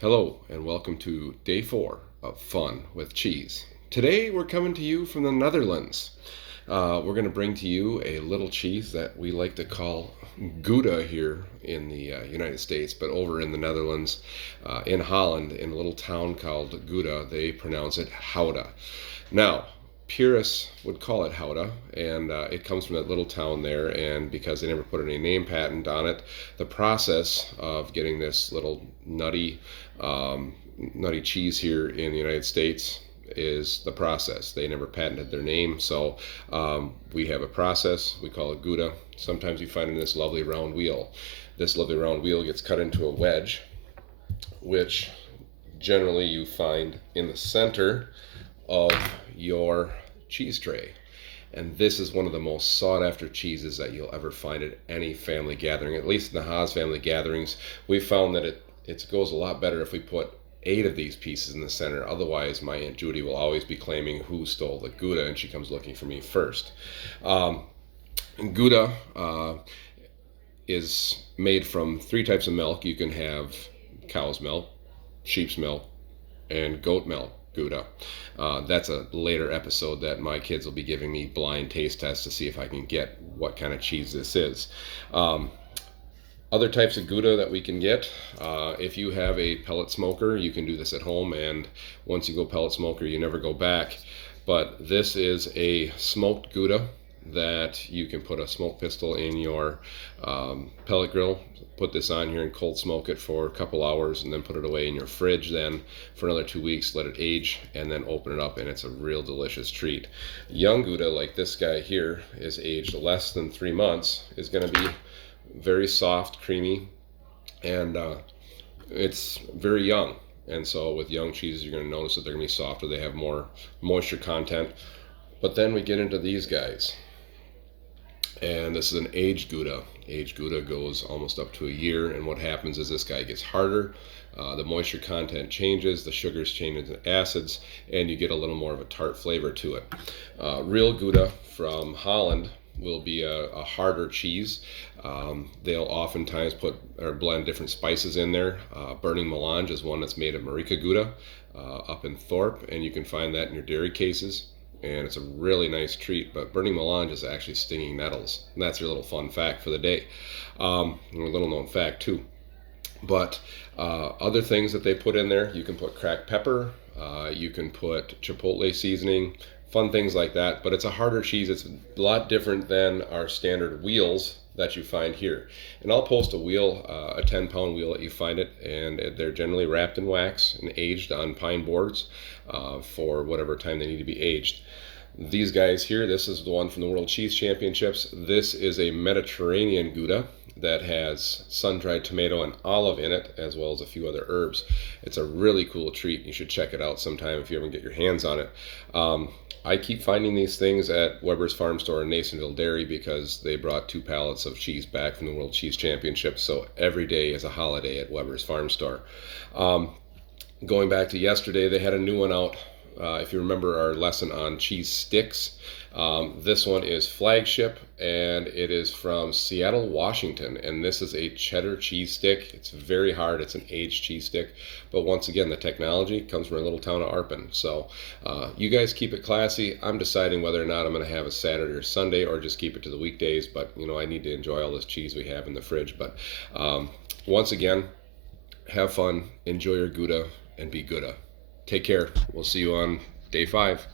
Hello, and welcome to day 4 of Fun with Cheese. Today we're coming to you from the Netherlands. We're going to bring to you a little cheese that we like to call Gouda here in the United States, but over in the Netherlands, in Holland, in a little town called Gouda, they pronounce it Gouda. Now, purists would call it Gouda, and it comes from that little town there. And because they never put any name patent on it, the process of getting this little nutty cheese here in the United States is the process. They never patented their name, so we have a process. We call it Gouda. Sometimes you find it in this lovely round wheel. This lovely round wheel gets cut into a wedge, which generally you find in the center of your cheese tray. And this is one of the most sought after cheeses that you'll ever find at any family gathering. At least in the Haas family gatherings, we've found that it goes a lot better if we put 8 of these pieces in the center. Otherwise, my Aunt Judy will always be claiming who stole the Gouda, and she comes looking for me first. Gouda is made from 3 types of milk. You can have cow's milk, sheep's milk, and goat milk Gouda. That's a later episode that my kids will be giving me blind taste tests to see if I can get what kind of cheese this is. Other types of Gouda that we can get, if you have a pellet smoker, you can do this at home, and once you go pellet smoker, you never go back. But this is a smoked Gouda that you can put a smoke pistol in your pellet grill, put this on here and cold smoke it for a couple hours, and then put it away in your fridge then for another 2 weeks, let it age, and then open it up, and it's a real delicious treat. Young Gouda, like this guy here, is aged less than 3 months, is going to be very soft, creamy, and it's very young. And so with young cheeses, you're going to notice that they're going to be softer. They have more moisture content. But then we get into these guys. And this is an aged Gouda. Aged Gouda goes almost up to a year, and what happens is this guy gets harder, the moisture content changes, the sugars change into acids, and you get a little more of a tart flavor to it. Real Gouda from Holland will be a harder cheese. They'll oftentimes put or blend different spices in there. Burning Melange is one that's made of Marica Gouda up in Thorpe, and you can find that in your dairy cases. And it's a really nice treat. But burning melange is actually stinging nettles, and that's your little fun fact for the day. A little known fact too. But other things that they put in there, you can put cracked pepper, you can put chipotle seasoning, fun things like that. But it's a harder cheese. It's a lot different than our standard wheels that you find here. And I'll post a wheel, a 10-pound wheel that you find it, and they're generally wrapped in wax and aged on pine boards for whatever time they need to be aged. These guys here, this is the one from the World Cheese Championships. This is a Mediterranean Gouda that has sun-dried tomato and olive in it, as well as a few other herbs. It's a really cool treat. You should check it out sometime if you ever get your hands on it. I keep finding these things at Weber's Farm Store in Nasonville Dairy because they brought 2 pallets of cheese back from the World Cheese Championships. So every day is a holiday at Weber's Farm Store. Going back to yesterday, they had a new one out. If you remember our lesson on cheese sticks, this one is Flagship, and it is from Seattle, Washington, and this is a cheddar cheese stick. It's very hard. It's an aged cheese stick, but once again, the technology comes from a little town of Arpin. So you guys keep it classy. I'm deciding whether or not I'm going to have a Saturday or Sunday, or just keep it to the weekdays, but I need to enjoy all this cheese we have in the fridge. But once again, have fun, enjoy your Gouda, and be Gouda. Take care. We'll see you on day 5.